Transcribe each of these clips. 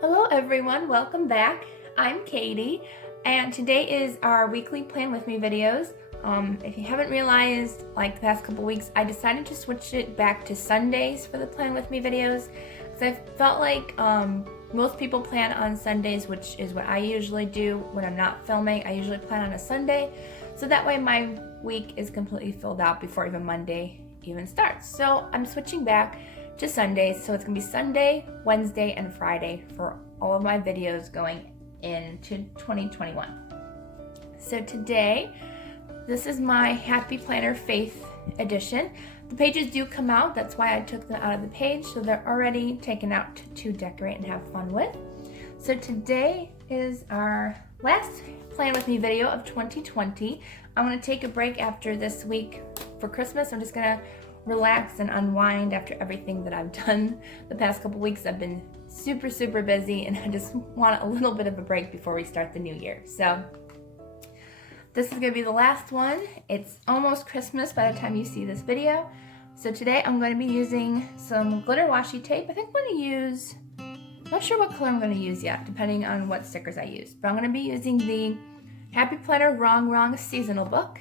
Hello everyone, welcome back. I'm Katie, and today is our weekly Plan With Me videos. If you haven't realized, like the past couple weeks, I decided to switch it back to Sundays for the Plan With Me videos, because I felt like most people plan on Sundays, which is what I usually do when I'm not filming. I usually plan on a Sunday, so that way my week is completely filled out before even Monday even starts. So I'm switching back to Sundays, so it's gonna be Sunday, Wednesday, and Friday for all of my videos going into 2021. So today, this is my Happy Planner Faith edition. The pages do come out, that's why I took them out of the page, so they're already taken out to decorate and have fun with. So today is our last Plan With Me video of 2020. I'm gonna take a break after this week for Christmas. I'm just gonna relax and unwind after everything that I've done the past couple weeks. I've been super busy, and I just want a little bit of a break before we start the new year. So this is gonna be the last one. It's almost Christmas by the time you see this video. So today I'm going to be using some glitter washi tape. I think I'm going to use, not sure what color I'm going to use yet, depending on what stickers I use. But I'm going to be using the Happy Planner Rongrong seasonal book,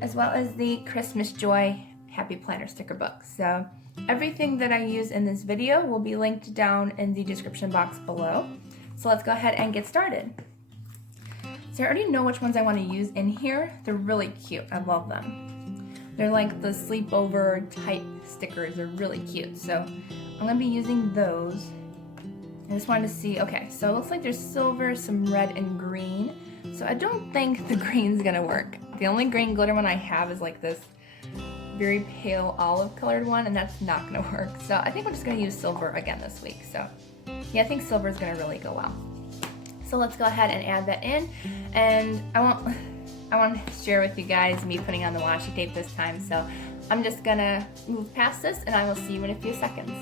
as well as the Christmas Joy Happy Planner sticker book. So everything that I use in this video will be linked down in the description box below. So let's go ahead and get started. So I already know which ones I want to use in here. They're really cute. I love them. They're like the sleepover type stickers. They're really cute. So I'm going to be using those. I just wanted to see, okay, so it looks like there's silver, some red, and green. So I don't think the green's going to work. The only green glitter one I have is like this very pale olive colored one, and that's not going to work. So I think I'm just going to use silver again this week. So yeah, I think silver is going to really go well. So let's go ahead and add that in, and I want to share with you guys me putting on the washi tape this time. So I'm just going to move past this, and I will see you in a few seconds.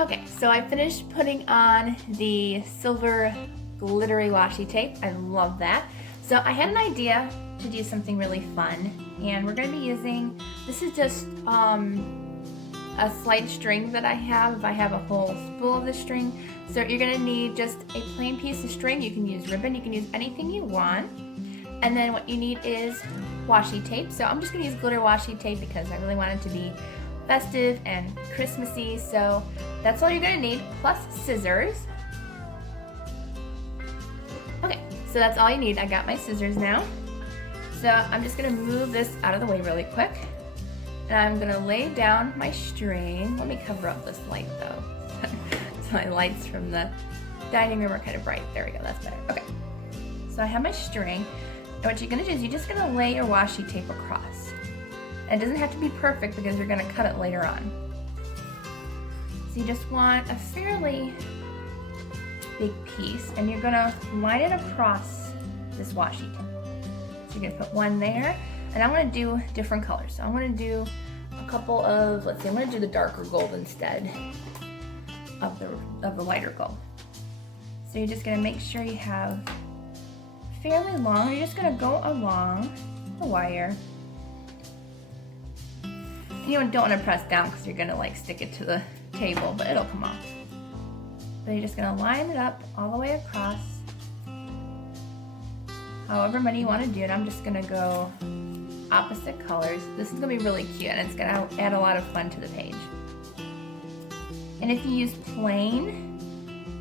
Okay, so I finished putting on the silver glittery washi tape. I love that. So I had an idea to do something really fun, and we're going to be using, this is just a slight string that I have. If I have a whole spool of the string, so you're going to need just a plain piece of string. You can use ribbon, you can use anything you want, and then what you need is washi tape. So I'm just going to use glitter washi tape because I really want it to be festive and Christmassy. So that's all you're going to need, plus scissors. Okay, so that's all you need. I got my scissors now. So I'm just going to move this out of the way really quick, and I'm going to lay down my string. Let me cover up this light though. So my lights from the dining room are kind of bright. There we go, that's better. Okay, so I have my string, and what you're going to do is you're just going to lay your washi tape across. And it doesn't have to be perfect because you're going to cut it later on. So you just want a fairly big piece, and you're going to line it across this washi tape. So you're going to put one there, and I'm going to do different colors. So I'm going to do a couple of, let's see, I'm going to do the darker gold instead of the lighter gold. So you're just going to make sure you have fairly long, you're just going to go along the wire. And you don't want to press down because you're going to like stick it to the table, but it'll come off. So you're just going to line it up all the way across, however many you want to do it. I'm just going to go opposite colors. This is going to be really cute, and it's going to add a lot of fun to the page. And if you use plain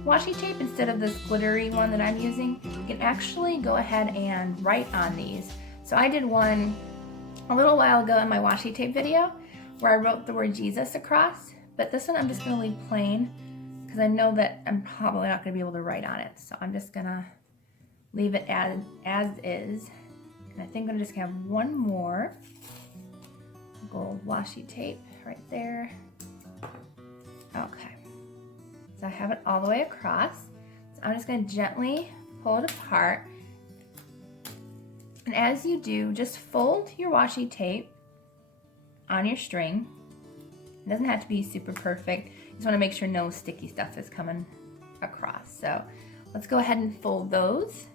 washi tape instead of this glittery one that I'm using, you can actually go ahead and write on these. So I did one a little while ago in my washi tape video where I wrote the word Jesus across, but this one I'm just going to leave plain because I know that I'm probably not going to be able to write on it. So I'm just going to leave it as is. And I think I'm just going to have one more gold washi tape right there. Okay, so I have it all the way across. So I'm just going to gently pull it apart. And as you do, just fold your washi tape on your string. It doesn't have to be super perfect. You just want to make sure no sticky stuff is coming across. So let's go ahead and fold those.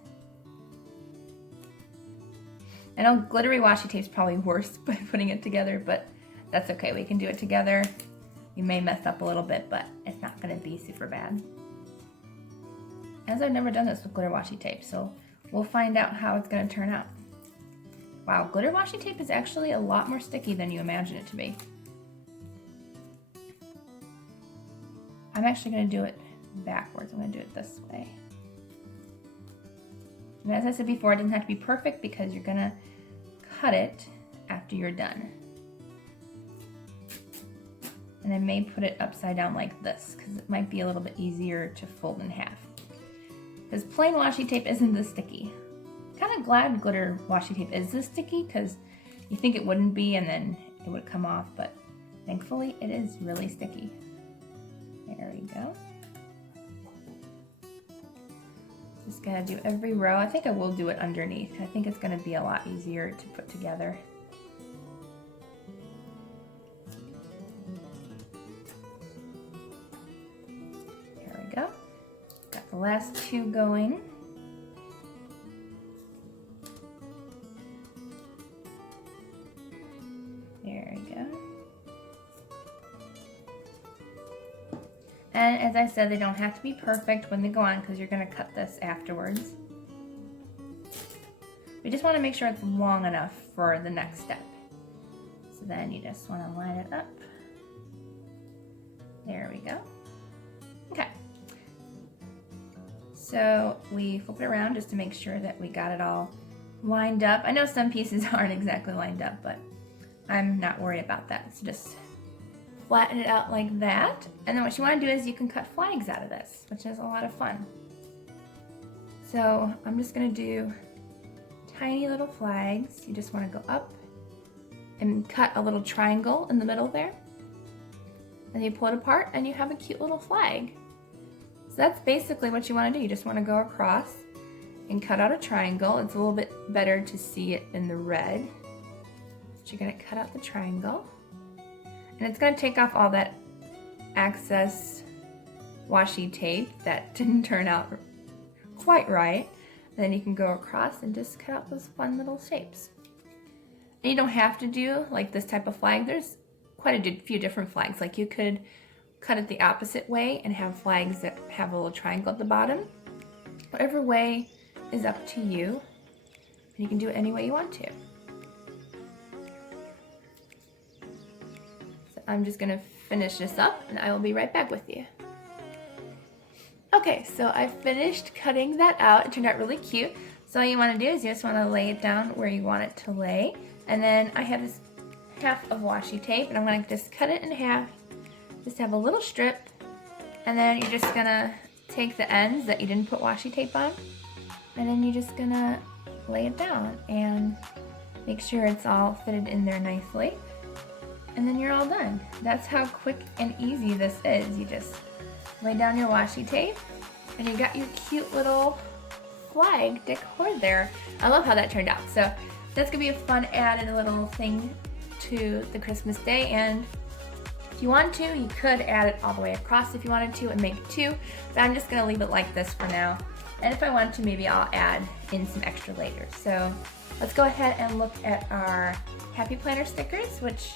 I know glittery washi tape is probably worse by putting it together, but that's okay. We can do it together. You may mess up a little bit, but it's not not gonna be super bad. As I've never done this with glitter washi tape, so we'll find out how it's gonna turn out. Wow, glitter washi tape is actually a lot more sticky than you imagine it to be. I'm actually gonna do it backwards. I'm gonna do it this way. And as I said before, it doesn't have to be perfect because you're gonna cut it after you're done. And I may put it upside down like this because it might be a little bit easier to fold in half. Because plain washi tape isn't this sticky. Kind of glad glitter washi tape is this sticky because you think it wouldn't be and then it would come off, but thankfully it is really sticky. There we go. Just gotta do every row. I think I will do it underneath. I think it's gonna be a lot easier to put together. There we go. Got the last two going. There we go. And as I said, they don't have to be perfect when they go on because you're going to cut this afterwards. We just want to make sure it's long enough for the next step. So then you just want to line it up. There we go. Okay. So we flip it around just to make sure that we got it all lined up. I know some pieces aren't exactly lined up, but I'm not worried about that. So just flatten it out like that. And then what you want to do is you can cut flags out of this, which is a lot of fun. So I'm just going to do tiny little flags. You just want to go up and cut a little triangle in the middle there. Then you pull it apart and you have a cute little flag. So that's basically what you want to do. You just want to go across and cut out a triangle. It's a little bit better to see it in the red. So you're going to cut out the triangle. And it's going to take off all that excess washi tape that didn't turn out quite right. And then you can go across and just cut out those fun little shapes. And you don't have to do like this type of flag. There's quite a few different flags. Like you could cut it the opposite way and have flags that have a little triangle at the bottom. Whatever way is up to you. And you can do it any way you want to. I'm just gonna finish this up and I will be right back with you. Okay, so I finished cutting that out. It turned out really cute. So all you wanna do is you just wanna lay it down where you want it to lay. And then I have this half of washi tape and I'm gonna just cut it in half. Just have a little strip. And then you're just gonna take the ends that you didn't put washi tape on. And then you're just gonna lay it down and make sure it's all fitted in there nicely. And then you're all done. That's how quick and easy this is. You just lay down your washi tape and you got your cute little flag decor there. I love how that turned out. So that's gonna be a fun added little thing to the Christmas day. And if you want to, you could add it all the way across if you wanted to and make it two, but I'm just gonna leave it like this for now. And if I want to, maybe I'll add in some extra later. So let's go ahead and look at our Happy Planner stickers, which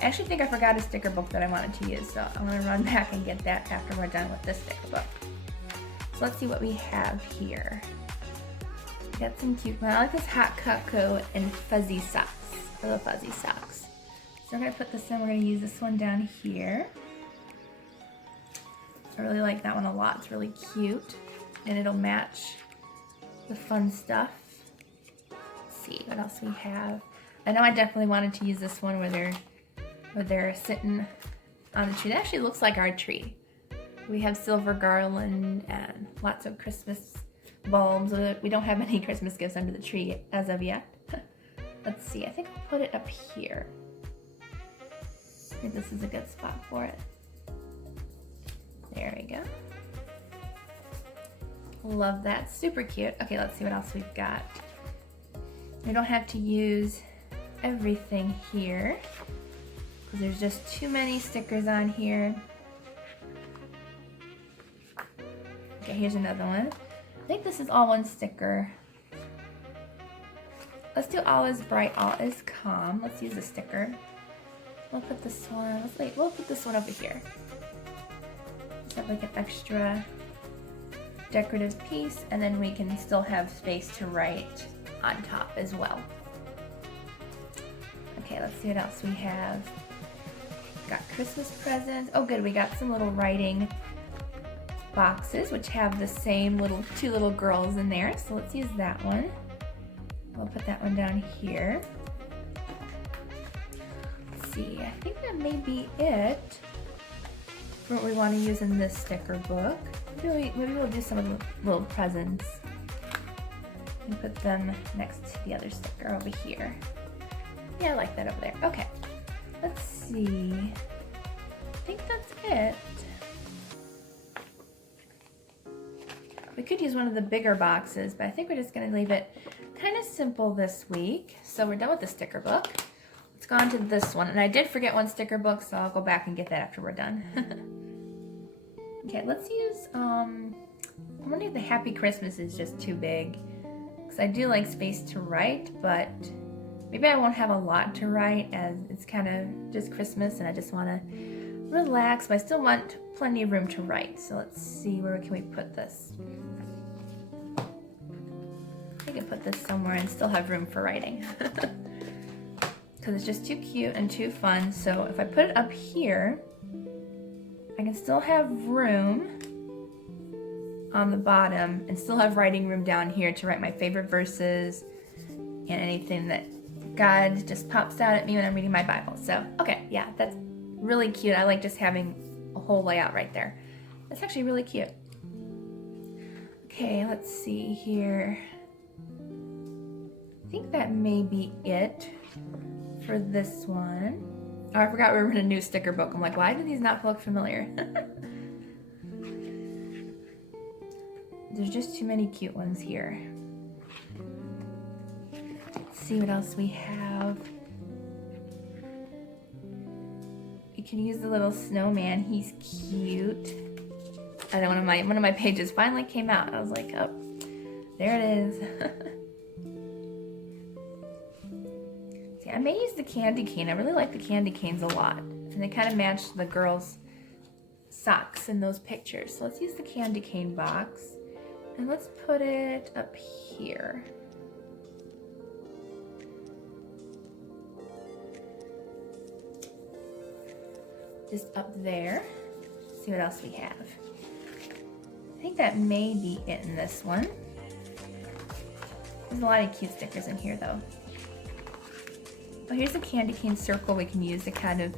I actually think I forgot a sticker book that I wanted to use, so I'm going to run back and get that after we're done with this sticker book. So let's see what we have here. We got some cute, I like this hot cocoa and fuzzy socks, little fuzzy socks. So we're going to put this in, we're going to use this one down here. I really like that one a lot, it's really cute, and it'll match the fun stuff. Let's see what else we have. I know I definitely wanted to use this one where they're sitting on the tree. It actually looks like our tree. We have silver garland and lots of Christmas bulbs. We don't have any Christmas gifts under the tree as of yet. Let's see, I think I'll put it up here. I think this is a good spot for it. There we go. Love that, super cute. Okay, let's see what else we've got. We don't have to use everything here, because there's just too many stickers on here. Okay, here's another one. I think this is all one sticker. Let's do all is bright, all is calm. Let's use a sticker. We'll put this one, we'll put this one over here. Have like an extra decorative piece, and then we can still have space to write on top as well. Okay, let's see what else we have. Got Christmas presents. Oh good, we got some little writing boxes which have the same two little girls in there. So let's use that one. We'll put that one down here. Let's see, I think that may be it for what we want to use in this sticker book. Maybe we'll do some of the little presents and put them next to the other sticker over here. Yeah, I like that over there. Okay, let's see. I think that's it. We could use one of the bigger boxes, but I think we're just going to leave it kind of simple this week. So we're done with the sticker book. Let's go on to this one. And I did forget one sticker book, so I'll go back and get that after we're done. Okay, let's use, I'm wondering if the Happy Christmas is just too big. Because I do like space to write, but maybe I won't have a lot to write as it's kind of just Christmas and I just want to relax, but I still want plenty of room to write. So let's see, where can we put this? I can put this somewhere and still have room for writing. Because it's just too cute and too fun. So if I put it up here, I can still have room on the bottom and still have writing room down here to write my favorite verses and anything that God just pops out at me when I'm reading my Bible. So, okay, yeah, that's really cute. I like just having a whole layout right there. That's actually really cute. Okay, let's see here. I think that may be it for this one. Oh, I forgot we were in a new sticker book. I'm like, why do these not look familiar? There's just too many cute ones here. Let's see what else we have. You can use the little snowman. He's cute. And one of my pages finally came out. I was like, oh, there it is. See, I may use the candy cane. I really like the candy canes a lot. And they kind of match the girls' socks in those pictures. So let's use the candy cane box. And let's put it up here. Just up there. Let's see what else we have. I think that may be it in this one. There's a lot of cute stickers in here though. Oh, here's a candy cane circle we can use to kind of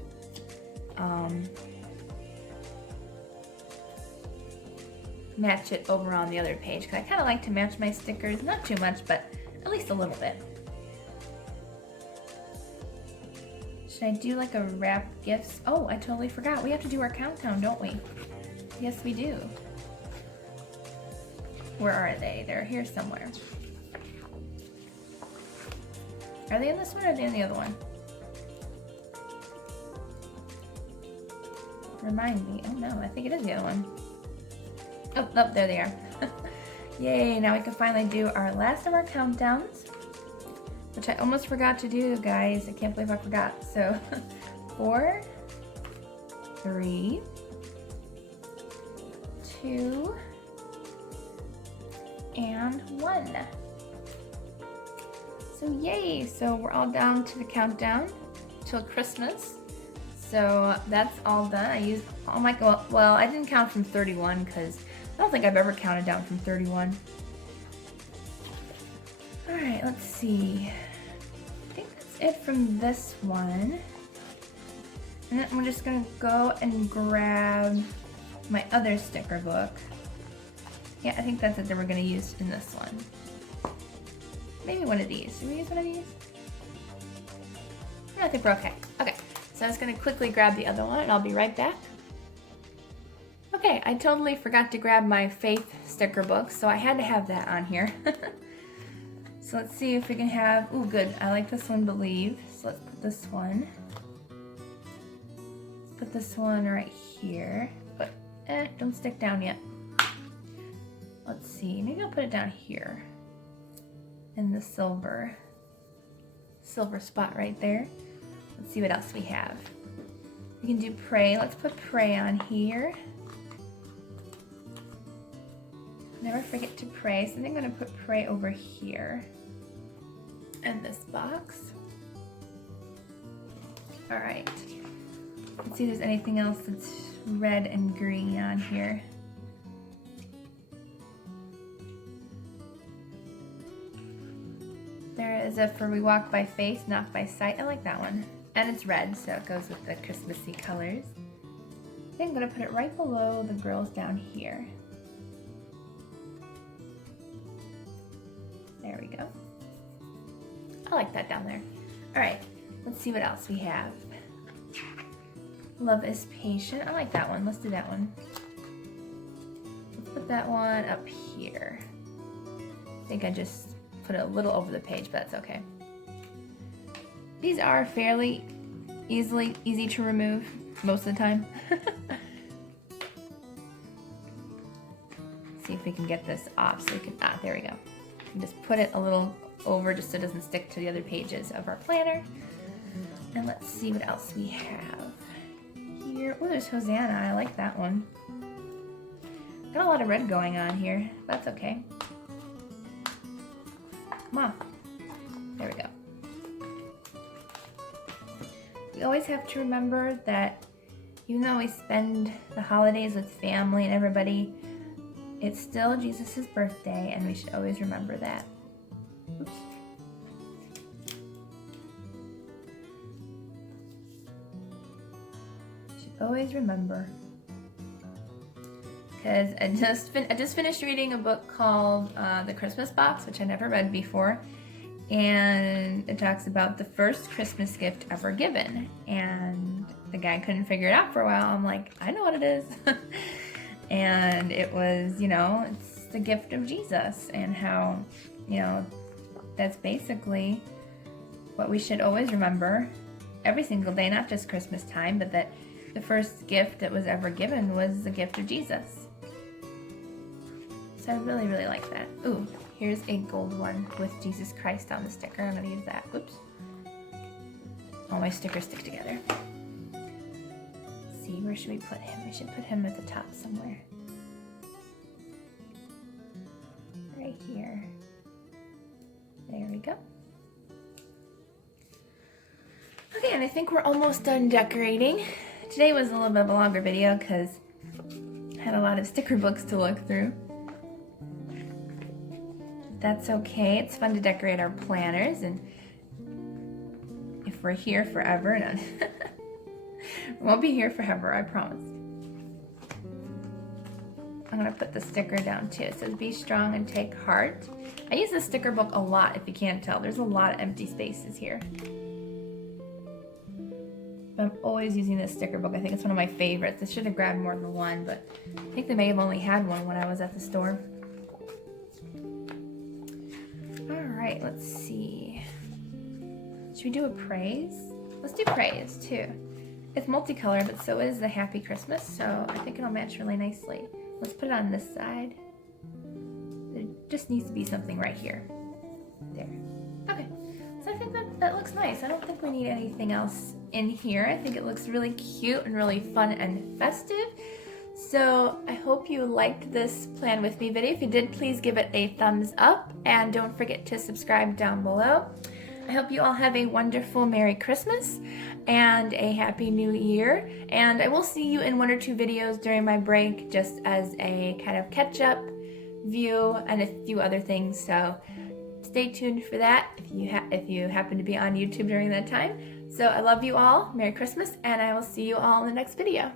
match it over on the other page, because I kind of like to match my stickers, not too much, but at least a little bit. Should I do like a wrap gifts? Oh, I totally forgot. We have to do our countdown, don't we? Yes, we do. Where are they? They're here somewhere. Are they in this one or are they in the other one? Remind me. Oh no, I think it is the other one. Oh, there they are. Yay, now we can finally do our last of our countdowns, which I almost forgot to do, guys. I can't believe I forgot. So, 4, 3, 2, and 1. So yay, so we're all down to the countdown till Christmas. So that's all done. I used all my, well, I didn't count from 31 because I don't think I've ever counted down from 31. All right, let's see. I think that's it from this one. And then we're just gonna go and grab my other sticker book. Yeah, I think that's it that we're gonna use in this one. Maybe one of these. Should we use one of these? No, I think we're okay. Okay, so I'm just gonna quickly grab the other one and I'll be right back. Okay, I totally forgot to grab my Faith sticker book, so I had to have that on here. So let's see if we can have, ooh good, I like this one, Believe. So let's put this one. Let's put this one right here. But, don't stick down yet. Let's see, maybe I'll put it down here. In the silver spot right there. Let's see what else we have. We can do Pray. Let's put Pray on here. Never forget to pray. So I think I'm gonna put pray over here in this box. All right. Let's see if there's anything else that's red and green on here. There is a for we walk by faith, not by sight. I like that one. And it's red, so it goes with the Christmassy colors. I think I'm gonna put it right below the girls down here. There we go. I like that down there. All right, let's see what else we have. Love is patient. I like that one. Let's do that one. Let's put that one up here. I think I just put it a little over the page, but that's okay. These are fairly easy to remove most of the time. See if we can get this off so we can, there we go. Just put it a little over just so it doesn't stick to the other pages of our planner. And let's see what else we have here. Oh, there's Hosanna. I like that one. Got a lot of red going on here. That's okay. Come on. There we go. We always have to remember that even though we spend the holidays with family and everybody, it's still Jesus' birthday, and we should always remember that. Oops. Should always remember. Because I just finished reading a book called The Christmas Box, which I never read before, and it talks about the first Christmas gift ever given. And the guy couldn't figure it out for a while. I'm like, I know what it is. And it was, you know, it's the gift of Jesus, and how, you know, that's basically what we should always remember every single day, not just Christmas time, but that the first gift that was ever given was the gift of Jesus. So I really, really like that. Ooh, here's a gold one with Jesus Christ on the sticker. I'm going to use that. Whoops. All my stickers stick together. See, where should we put him? We should put him at the top somewhere. Right here. There we go. Okay, and I think we're almost done decorating. Today was a little bit of a longer video because I had a lot of sticker books to look through. That's okay. It's fun to decorate our planners, and if we're here forever, no. We won't be here forever, I promise. I'm gonna put the sticker down too. It says, be strong and take heart. I use this sticker book a lot, if you can't tell. There's a lot of empty spaces here. But I'm always using this sticker book. I think it's one of my favorites. I should have grabbed more than one, but I think they may have only had one when I was at the store. All right, let's see. Should we do a praise? Let's do praise too. It's multicolor, but so is the Happy Christmas, so I think it'll match really nicely. Let's put it on this side. There just needs to be something right here. There. Okay, so I think that looks nice. I don't think we need anything else in here. I think it looks really cute and really fun and festive. So I hope you liked this Plan With Me video. If you did, please give it a thumbs up, and don't forget to subscribe down below. I hope you all have a wonderful Merry Christmas and a Happy New Year, and I will see you in 1 or 2 videos during my break, just as a kind of catch-up view and a few other things, so stay tuned for that if you happen to be on YouTube during that time. So I love you all, Merry Christmas, and I will see you all in the next video.